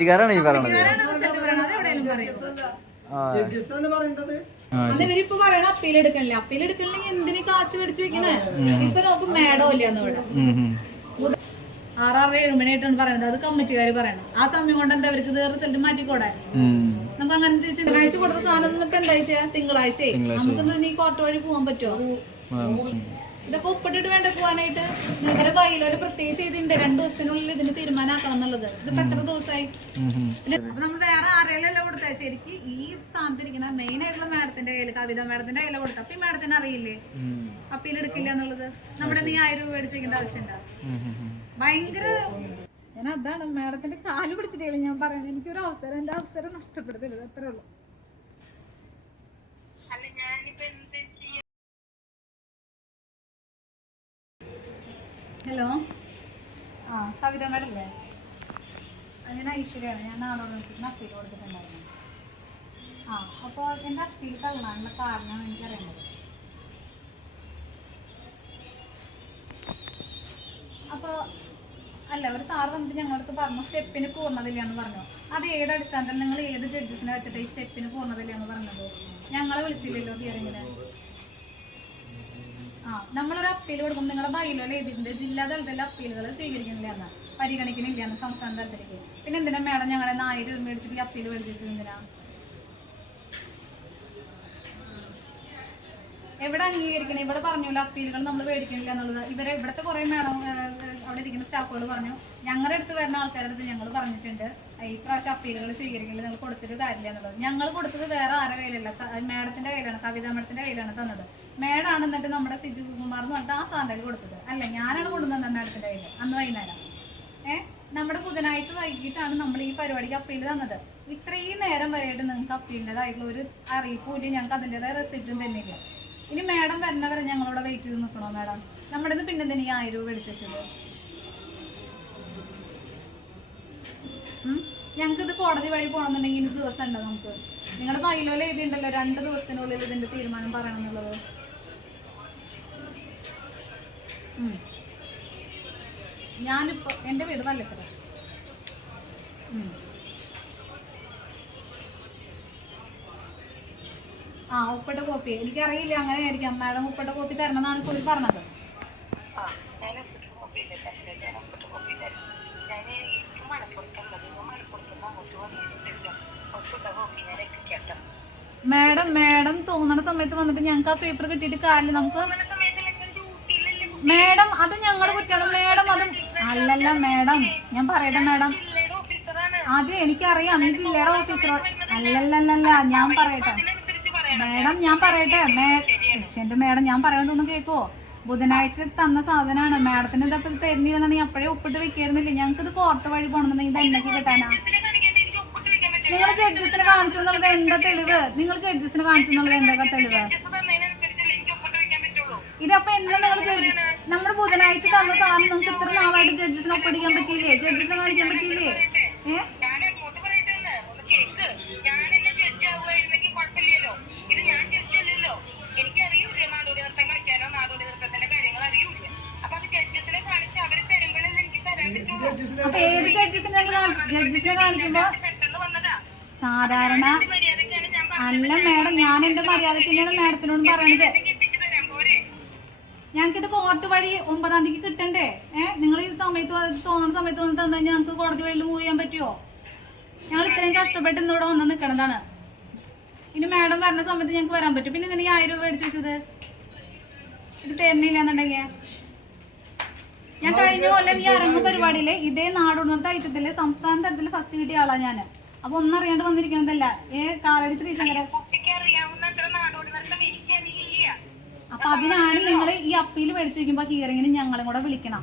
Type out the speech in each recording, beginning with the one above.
കമ്മിറ്റിക്കാരാണ് ഈ പറയണത്. ഇവരിപ്പോ പറയണ അപ്പീൽ എടുക്കണില്ല. അപ്പീൽ എടുക്കണില്ലെങ്കിൽ എന്തിനു കാശ് മേടിച്ചു വെക്കണേ? ഇപ്പൊ നോക്കും മേഡോ ഇല്ലാന്ന് ഇവിടെ 6-7 മണിയായിട്ടാണ് പറയുന്നത്. അത് കമ്മിറ്റിക്കാര് പറയണം. ആ സമയം കൊണ്ട് എന്താ അവർക്ക് റിസൾട്ട് മാറ്റിക്കൂടെ? നമുക്ക് അങ്ങനെ തിങ്കളാഴ്ച കൊടുത്ത സാധനം ഇപ്പൊ എന്താഴ്ച? തിങ്കളാഴ്ച. നമുക്ക് ഈ കോർട്ട് വഴി പോകാൻ പറ്റുമോ? ഇതൊക്കെ ഒപ്പിട്ടിട്ട് വേണ്ട പോവാനായിട്ട്. ഇവരെ ബൈലോല് പ്രത്യേകിച്ച് ചെയ്തിട്ടുണ്ട് 2 ദിവസത്തിനുള്ളിൽ ഇതിന് തീരുമാനമാക്കണം എന്നുള്ളത്. ഇതിപ്പോ എത്ര ദിവസമായി? അപ്പൊ നമ്മൾ വേറെ ആരെയല്ല കൊടുത്തത്. ശരിക്കും ഈ സ്ഥാനത്തിരിക്കുന്ന മെയിൻ ആയിട്ടുള്ള മാഡത്തിന്റെ കയ്യിൽ, കവിത മാഡത്തിന്റെ കയ്യില കൊടുത്ത. അപ്പൊ ഈ മാഡത്തിന് അറിയില്ലേ അപ്പീൽ എടുക്കില്ല എന്നുള്ളത്? നമ്മുടെ നീ 1000 രൂപ മേടിച്ച് വെക്കേണ്ട ആവശ്യമുണ്ടോ? ഭയങ്കര ഞാൻ അതാണ് മാഡത്തിന്റെ കാല് പിടിച്ചിട്ട് ഞാൻ പറയുന്നത്. എനിക്കൊരു അവസരം, എന്റെ അവസരം നഷ്ടപ്പെടുത്തരുത്, അത്രേ ഉള്ളൂ. ഹലോ, കവിത മാഡം അല്ലേ? ഞാൻ ഐശ്വര്യാണ്. ഞാൻ നാടോടിന് അപ്പീൽ കൊടുത്തിട്ടുണ്ടായിരുന്നു. അപ്പോൾ എൻ്റെ അപ്പീൽ തള്ളാനുള്ള കാരണം എനിക്കറിയേണ്ടത്. അപ്പോൾ അല്ല, ഒരു സാർ വന്നിട്ട് ഞങ്ങളടുത്ത് പറഞ്ഞു സ്റ്റെപ്പിന് പൂർണ്ണതയില്ലാന്ന് പറഞ്ഞു. അത് ഏത് അടിസ്ഥാനത്തിൽ നിങ്ങൾ ഏത് ജഡ്ജസിനെ വെച്ചിട്ട് ഈ സ്റ്റെപ്പിന് പൂർണ്ണതയില്ലാന്ന് പറഞ്ഞത്? ഞങ്ങളെ വിളിച്ചില്ലല്ലോ ഹിയറിങ്ങിന്. നമ്മളൊരു അപ്പീൽ കൊടുക്കും. നിങ്ങളുടെ ബൈലോയിൽ എഴുതിയിട്ടുണ്ട് ജില്ലാ തലത്തിലെ അപ്പീലുകൾ സ്വീകരിക്കുന്നില്ല എന്ന്, പരിഗണിക്കുന്നില്ല എന്ന് സംസ്ഥാന തലത്തിലേക്ക്. പിന്നെ എന്തിനാ മേഡം ഞങ്ങളെ 1000 രൂപ മേടിച്ചിട്ട് ഈ അപ്പീൽ മേടിച്ചിട്ട് എന്തിനാ? എവിടെ അംഗീകരിക്കണം? ഇവിടെ പറഞ്ഞല്ലോ അപ്പീലുകൾ നമ്മൾ മേടിക്കുന്നില്ല എന്നുള്ളത്. ഇവിടുത്തെ കുറേ മേഡം അവിടെ ഇരിക്കുന്ന സ്റ്റാഫുകൾ പറഞ്ഞു. ഞങ്ങളുടെ അടുത്ത് വരുന്ന ആൾക്കാരുടെ അടുത്ത് ഞങ്ങൾ പറഞ്ഞിട്ടുണ്ട് ഈ പ്രാവശ്യം അപ്പീലുകൾ സ്വീകരിക്കില്ല, നിങ്ങൾ കൊടുത്തിട്ട് കാര്യമില്ല എന്നുള്ളത്. ഞങ്ങൾ കൊടുത്തത് വേറെ ആരുടെ കയ്യിലല്ല, മേഡത്തിന്റെ കയ്യിലാണ്, കവിത മേഡത്തിന്റെ കയ്യിലാണ് തന്നത്. മേഡാണ് എന്നിട്ട് നമ്മുടെ സിജു കുമാർ എന്ന് പറഞ്ഞിട്ട് ആ സാറിൻ്റെ കൊടുത്തത്. അല്ല, ഞാനാണ് കൊണ്ടുവന്നത് മേഡത്തിന്റെ കയ്യിൽ അന്ന് വൈകുന്നേരം. നമ്മുടെ ബുധനാഴ്ച വൈകിട്ടാണ് നമ്മൾ ഈ പരിപാടിക്ക് അപ്പീൽ തന്നത്. ഇത്രയും നേരം വരെയായിട്ട് നിങ്ങൾക്ക് അപ്പീലിൻ്റെതായിട്ടുള്ള ഒരു അറിയിപ്പും ഇല്ല, ഞങ്ങൾക്ക് അതിൻ്റെതായ റെസിപ്റ്റും തന്നെയില്ല. ഇനി മേഡം വരുന്നവരെ ഞങ്ങളവിടെ വെയിറ്റ് ചെയ്ത് നിൽക്കണോ മേഡം? നമ്മുടെ നിന്ന് പിന്നെ എന്തിനാ 1000 രൂപ മേടിച്ചു വെച്ചത്? ഞങ്ങൾക്കിത് കോടതി വഴി പോകണമെന്നുണ്ടെങ്കിൽ ഇനി ദിവസം ഉണ്ടോ നമുക്ക്? നിങ്ങളുടെ ബൈലോയിൽ എഴുതിയുണ്ടല്ലോ 2 ദിവസത്തിനുള്ളിൽ ഇതിന്റെ തീരുമാനം പറയണം എന്നുള്ളത്. ഞാനിപ്പോ എൻ്റെ വീട് വല്ലച്ചറ. ഒപ്പിട്ട കോപ്പി എനിക്കറിയില്ല, അങ്ങനെ ആയിരിക്കാം. മാഡം ഒപ്പിട്ട കോപ്പി തരണമെന്നാണ് ഇപ്പോൾ പറഞ്ഞത്. മേഡം തോന്നണ സമയത്ത് വന്നിട്ട് ഞങ്ങൾക്ക് ആ പേപ്പർ കിട്ടിയിട്ട് കാര്യമില്ല. നമുക്ക് മേഡം അത് ഞങ്ങളുടെ കുറ്റാണ് മേഡം. അത് അല്ലല്ല മേഡം, ഞാൻ പറയട്ടെ മേഡം, അത് എനിക്കറിയാം ഈ ജില്ലയുടെ ഓഫീസറോട്. അല്ലല്ലല്ല ഞാൻ പറയട്ടെ മേഡം, ഞാൻ പറയട്ടെ എന്റെ മേഡം, ഞാൻ പറയുന്നതൊന്നും കേൾക്കുവോ? ബുധനാഴ്ച തന്ന സാധനമാണ് മാഡത്തിന്. ഇതപ്പോൾ തരുന്നില്ലെന്നുണ്ടെങ്കിൽ അപ്പോഴേ ഒപ്പിട്ട് വെക്കായിരുന്നില്ല. ഞങ്ങൾക്ക് ഇത് കോർട്ട് വഴി പോകണമെന്നുണ്ടെങ്കിൽ ഇത് എന്നൊക്കെ കിട്ടാനാ? നിങ്ങൾ ജഡ്ജസിനെ കാണിച്ചു എന്നുള്ളത് എന്താ തെളിവ്? നിങ്ങൾ ജഡ്ജസിനെ കാണിച്ചു എന്നുള്ളത് എന്താ തെളിവ്? ഇതപ്പോ എന്നാ നിങ്ങൾ നമ്മുടെ ബുധനാഴ്ച തന്ന സാധനം നിങ്ങൾക്ക് ഇത്ര നാളായിട്ട് ജഡ്ജസിനെ ഒപ്പിടിക്കാൻ പറ്റിയില്ലേ? ജഡ്ജസിനെ കാണിക്കാൻ പറ്റിയില്ലേ? അപ്പൊ ഏത് ജഡ്ജസിനെ കാണിക്കുമ്പോ സാധാരണ അല്ല മേഡം, ഞാൻ എന്റെ മര്യാദക്ക് തന്നെയാണ് മേഡത്തിനോട് പറയണത്. ഞങ്ങൾക്കിത് കോർട്ട് വഴി 9-ാം തീയതിക്ക് കിട്ടണ്ടേ? നിങ്ങൾ ഈ സമയത്ത് തോന്നുന്ന സമയത്ത് വന്ന് തന്നു കഴിഞ്ഞാൽ ഞങ്ങൾക്ക് കോടതി വഴിയിൽ മൂവ് ചെയ്യാൻ പറ്റുമോ? ഞങ്ങൾ ഇത്രയും കഷ്ടപ്പെട്ട് ഇന്നിവിടെ വന്ന് നിൽക്കണതാണ്. ഇനി മേഡം വരുന്ന സമയത്ത് ഞങ്ങൾക്ക് വരാൻ പറ്റും. പിന്നെ എനിക്ക് 1000 രൂപ മേടിച്ചു വെച്ചത് ഇത് തരുന്നില്ല എന്നുണ്ടെങ്കിൽ ഞാൻ കഴിഞ്ഞ കൊല്ലം ഈ അരങ്ങ് പരിപാടിയില് ഇതേ നാടുണർത്ത ഐറ്റത്തില് സംസ്ഥാന തലത്തിൽ ഫസ്റ്റ് കിട്ടിയ ആളാണ് ഞാൻ. അപ്പൊ ഒന്നും അറിയാണ്ട് വന്നിരിക്കുന്നതല്ല. കാലടി ശ്രീശങ്കര. അപ്പൊ അതിനാണ് നിങ്ങൾ ഈ അപ്പീൽ മേടിച്ചു വയ്ക്കുമ്പോ ഹിയറിങ്ങിന് ഞങ്ങളും കൂടെ വിളിക്കണം.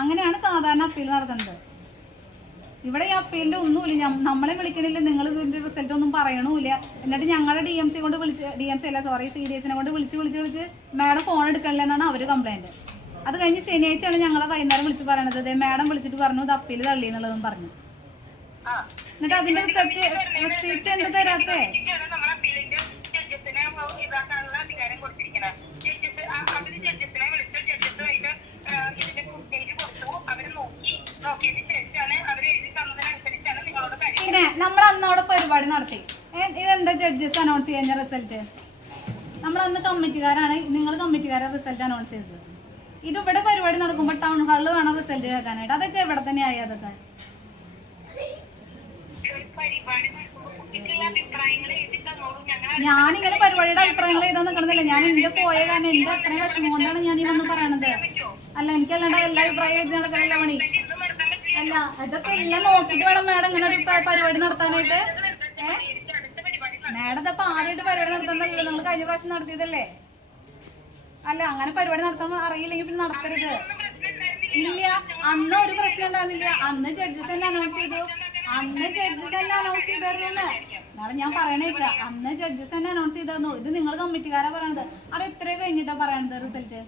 അങ്ങനെയാണ് സാധാരണ അപ്പീൽ നടത്തുന്നത്. ഇവിടെ ഈ അപ്പീലിന്റെ ഒന്നുമില്ല, നമ്മളെ വിളിക്കണില്ല, നിങ്ങൾ ഇതിന്റെ റിസൾട്ട് ഒന്നും പറയണമില്ല. എന്നിട്ട് ഞങ്ങളുടെ DMC കൊണ്ട് CDSനെ കൊണ്ട് വിളിച്ച് മാഡം ഫോൺ എടുക്കണില്ല എന്നാണ് അവര് കംപ്ലൈന്റ്. അത് കഴിഞ്ഞ് ശനിയാഴ്ചയാണ് ഞങ്ങളെ വൈകുന്നേരം വിളിച്ച് പറയണത് മാഡം വിളിച്ചിട്ട് പറഞ്ഞു ഇത് അപ്പീൽ തള്ളി എന്നുള്ളതും പറഞ്ഞു. എന്നിട്ട് അതിന്റെ റെസിപ്റ്റ് എന്ത് തരാത്തേ? നമ്മൾ അന്ന് അവിടെ പരിപാടി നടത്തി. ഇതെന്താ ജഡ്ജസ് അനൗൺസ് ചെയ്യുന്ന റിസൾട്ട്? നമ്മളന്ന് കമ്മിറ്റിക്കാരാണ്, നിങ്ങൾ കമ്മിറ്റിക്കാരെ റിസൾട്ട് അനൗൺസ് ചെയ്തത്. ഇതിവിടെ പരിപാടി നടക്കുമ്പോൾ ടൗൺ ഹാളിൽ വേണം റിസൾട്ട് കേൾക്കാനായിട്ട്. അതൊക്കെ എവിടെ തന്നെയായി? അതൊക്കെ ഞാനിങ്ങനെ പരിപാടിയുടെ അഭിപ്രായങ്ങൾ എഴുതാൻ നിൽക്കണമെന്നില്ല. ഞാൻ എന്റെ പോയ കാരണം എന്റെ അത്രയും വിഷമം കൊണ്ടാണ് ഞാൻ ഈ വന്ന് പറയണത്. അല്ല, എനിക്കല്ലാണ്ട് എല്ലാ അഭിപ്രായം എഴുതി നടക്കാനല്ല പണി. അല്ല, ഇതൊക്കെ എല്ലാം നോക്കിയിട്ട് വേണം മേഡം ഇങ്ങനെ ഒരു പരിപാടി നടത്താനായിട്ട്. മേഡം ഇതപ്പോ ആദ്യമായിട്ട് പരിപാടി നടത്തുന്നല്ലോ, നമ്മൾ കഴിഞ്ഞ പ്രാവശ്യം നടത്തിയതല്ലേ. അല്ല, അങ്ങനെ പരിപാടി നടത്താൻ അറിയില്ലെങ്കിൽ പിന്നെ നടത്തരുത്. ഇല്ല, അന്ന് ഒരു പ്രശ്നം ഉണ്ടായിരുന്നില്ല. അന്ന് ജഡ്ജസ് തന്നെ അനൗൺസ് ചെയ്തു. അന്ന് ജഡ്ജസ് തന്നെ അനൗൺസ് ചെയ്തായിരുന്നു. നാളെ ഞാൻ പറയണേക്ക, അന്ന് ജഡ്ജസ് തന്നെ അനൗൺസ് ചെയ്തായിരുന്നു. ഇത് നിങ്ങൾ കമ്മിറ്റിക്കാരാ പറയണത്. അത് എത്ര കഴിഞ്ഞിട്ടാ പറയണത് റിസൾട്ട്?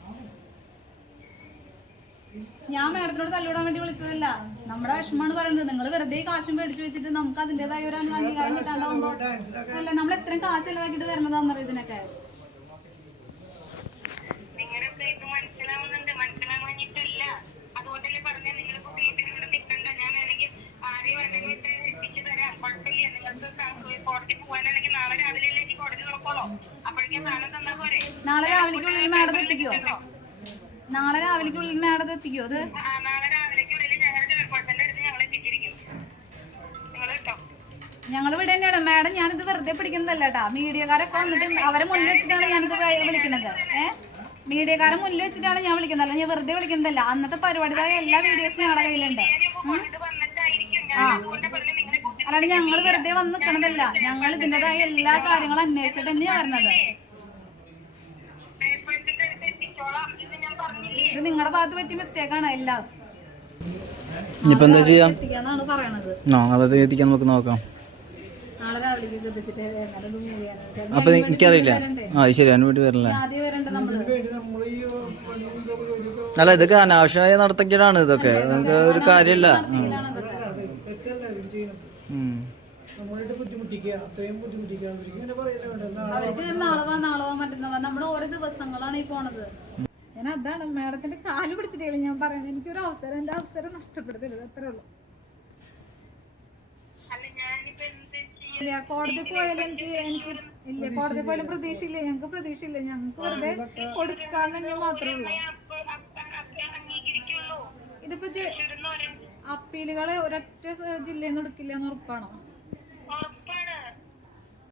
ഞാൻ മേഡത്തിനോട് തല്ലിവിടാൻ വേണ്ടി വിളിച്ചതല്ല. നമ്മുടെ വിഷമാണ് പറയുന്നത്. നിങ്ങൾ വെറുതെ കാശും മേടിച്ചു വെച്ചിട്ട് നമുക്ക് അതിന്റേതായ ഒരു അംഗീകാരം കിട്ടാണ്ടാവുമ്പോ അല്ല, നമ്മൾ എത്രയും കാശ് ചെലവാക്കിട്ട് വരണതാന്നറിയോ ഇതിനൊക്കെ? നാളെ രാവിലേക്കുള്ളിൽ മാഡം എത്തിക്കോ? നാളെ രാവിലേക്കുള്ളിൽ മാഡം എത്തിക്കോ? അത് ഞങ്ങൾ ഇവിടെ തന്നെയാണ് മാഡം. ഞാനിത് വെറുതെ പിടിക്കുന്നതല്ല കേട്ടാ. മീഡിയക്കാരൊക്കെ വന്നിട്ട് അവരെ മുന്നിൽ വെച്ചിട്ടാണ് ഞാനിത് വിളിക്കുന്നത്. മീഡിയക്കാരെ മുന്നിൽ വെച്ചിട്ടാണ് ഞാൻ വിളിക്കുന്നത്. ഞാൻ വെറുതെ വിളിക്കുന്നതല്ല. അന്നത്തെ പരിപാടിയുടെ എല്ലാ വീഡിയോസും ഞങ്ങളുടെ കയ്യിലുണ്ട്. അല്ലാണ്ട് ഞങ്ങൾ വെറുതെ വന്ന് നിൽക്കണതല്ല. ഞങ്ങൾ ഇതിൻ്റെതായ എല്ലാ കാര്യങ്ങളും അന്വേഷിച്ചിട്ട് തന്നെയാണ് വരുന്നത്. ഇത് നിങ്ങളുടെ ഭാഗത്ത് പറ്റിയ മിസ്റ്റേക്കാണ്. എല്ലാം എത്തിക്കാന്നാണ് പറയണത്. നമുക്ക് നോക്കാം. നാളെ രാവിലെ അപ്പൊ എനിക്കറിയില്ല. ശരി, അതിന് വേണ്ടി വരില്ല. അല്ല, ഇതൊക്കെ അനാവശ്യമായ നടത്തക്കേടാണ്. ഇതൊക്കെ നമുക്ക് ഒരു കാര്യമില്ല. അവർക്ക് നാളെ മറ്റന്നാ നമ്മൾ ഓരോ ദിവസങ്ങളാണ് ഈ പോണത്. ഞാൻ അതാണ് മാഡത്തിന്റെ കാല് പിടിച്ചിട്ട് ഞാൻ പറയുന്നത്. എനിക്കൊരു അവസരം, എന്റെ അവസരം നഷ്ടപ്പെടുത്തരുത്, അത്രേ ഉള്ളൂ. ഇല്ല, കോടതി പോയാലും എനിക്ക് ഇല്ല, കോടതി പോയാലും പ്രതീക്ഷയില്ല. ഞങ്ങൾക്ക് പ്രതീക്ഷയില്ല. ഞങ്ങൾക്ക് വെറുതെ കൊടുക്കാൻ തന്നെ മാത്രമേ ഉള്ളൂ. ഇതിപ്പോ അപ്പീലുകളെ ഒരൊറ്റ ജില്ലയിൽ നിന്ന് എടുക്കില്ല എന്ന് ഉറപ്പാണോ?